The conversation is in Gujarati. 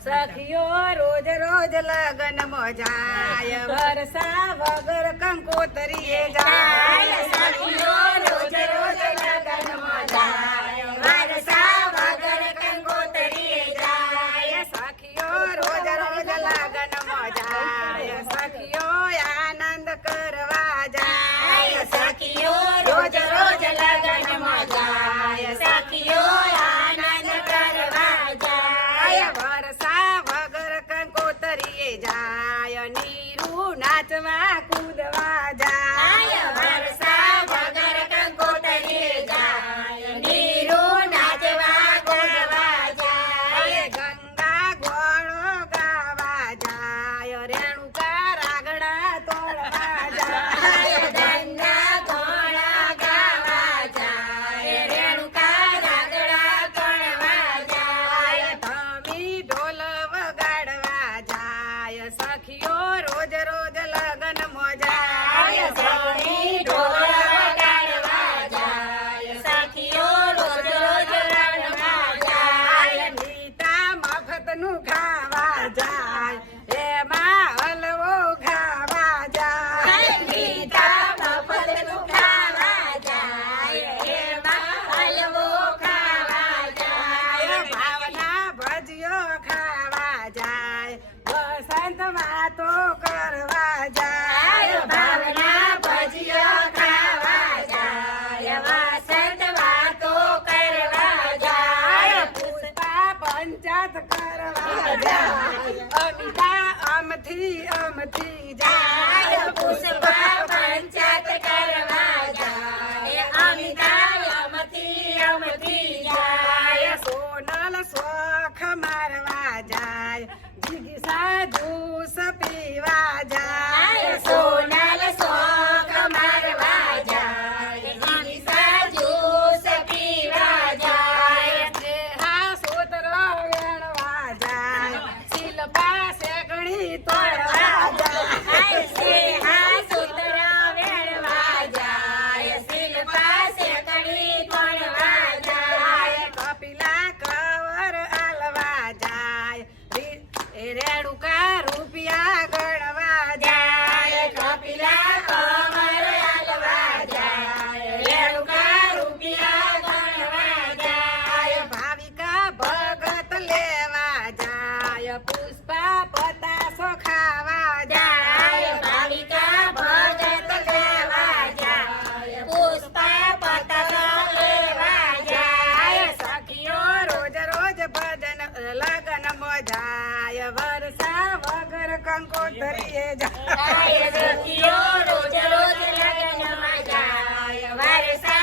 સખીઓ રોજ રોજ લગન મજાય વરસા વગર કંકોતરીએ જાય સખીઓ રોજ રોજ લગન મજાય વરસા વગર કંકોતરીએ જાય સખીઓ રોજ રોજ લગન મજાય સખીઓ આનંદ કરવા જાય સખીઓ રોજ રોજ લગન મજાય સખીઓ આનંદ કરવા જાય વરસા વગર કંકોતરીએ જાય નીરું નાચવા કૂદવા જાય વરસા વગર કંકોતરીએ જાય નીરું નાચવા કૂદવા જાય ગંગા ગોળો ગાવા જાય રેણુકા રાગડા તોડવા જાય ગંગા ગોળા ગાવા જાય રેણુકા રાગડા તોડવા જાય ધમી ઢોલ વગાડવા જાય સખીઓ રોજ રોજ લગન મજાય ધમી ઢોલ વગાડવા જાય સખીઓ રોજ રોજ લગન મજાય મીઠા મફતનું ખાવા જાય એમાં હલવો ખાવા જાય મીઠા મફતનું ખાવા જાય એમાં હલવો ખાવા જાય ભાવના ભજીયો ખાવા જાય વસંત વાતો કરવા જાય ભાવના ભજીયો ખાવા જાય વસંત વાતો કરવા જાય પુષ્પા પંચાત કરવા જાય અમિતા અમથી અમથી જાય પુષ્પા પંચાત કરવા જાય અમિતા અમથી અમથી જાય સોનલ શોખ મારવા જાય જીગીસા જ્યુસ પીવા જાય સોનલ શોખ મારવા જાય જીગીસા જ્યુસ પીવા જાય સ્નેહા સોતરો વેણવા જાય શિલ્પા શેકણી તોડવા જાય સ્નેહા સોતરો વેણવા જાય શિલ્પા શેકણી તોડવા જાય કપિલા કવર આલવા જાય રેણુકા રૂપિયા ગણવા જાય કપિલા કવર આલવા જાય રેણુકા રૂપિયા ગણવા જાય ભાવિકા ભગત લેવા જાય પુષ્પા પતાસો ખાવા જાય ભાવિકા ભગત લેવા જાય પુષ્પા પતાસો લેવા જાય સખીઓ રોજ રોજ ભજન લગન મજાય વરસા વગર કંકોતરીએ જાય સખીઓ રોજ રોજ લગન મજાય વરસા